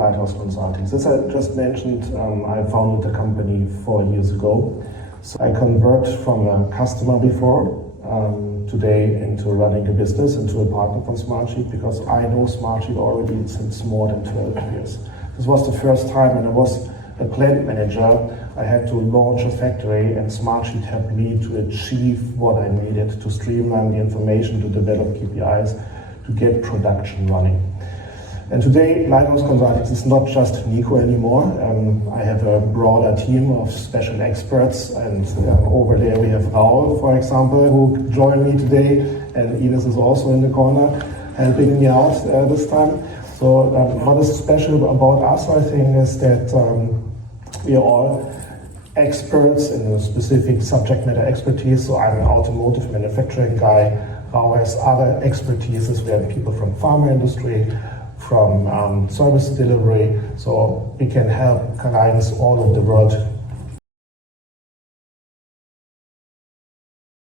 Lighthouse Consultings. As I just mentioned, I founded the company 4 years ago. So I converted from a customer before, today into running a business, into a partner from Smartsheet, because I know Smartsheet already since more than 12 years. This was the first time when I was a plant manager. I had to launch a factory, and Smartsheet helped me to achieve what I needed to streamline the information, to develop KPIs, to get production running. And today, Lighthouse Consultings is not just Nico anymore. I have a broader team of special experts, and over there we have Raul, for example, who joined me today, and Ines is also in the corner helping me out this time. So what is special about us, I think, is that we are all experts in a specific subject matter expertise. So I'm an automotive manufacturing guy. Raul has other expertises. We have people from pharma industry, from service delivery, so we can help clients all over the world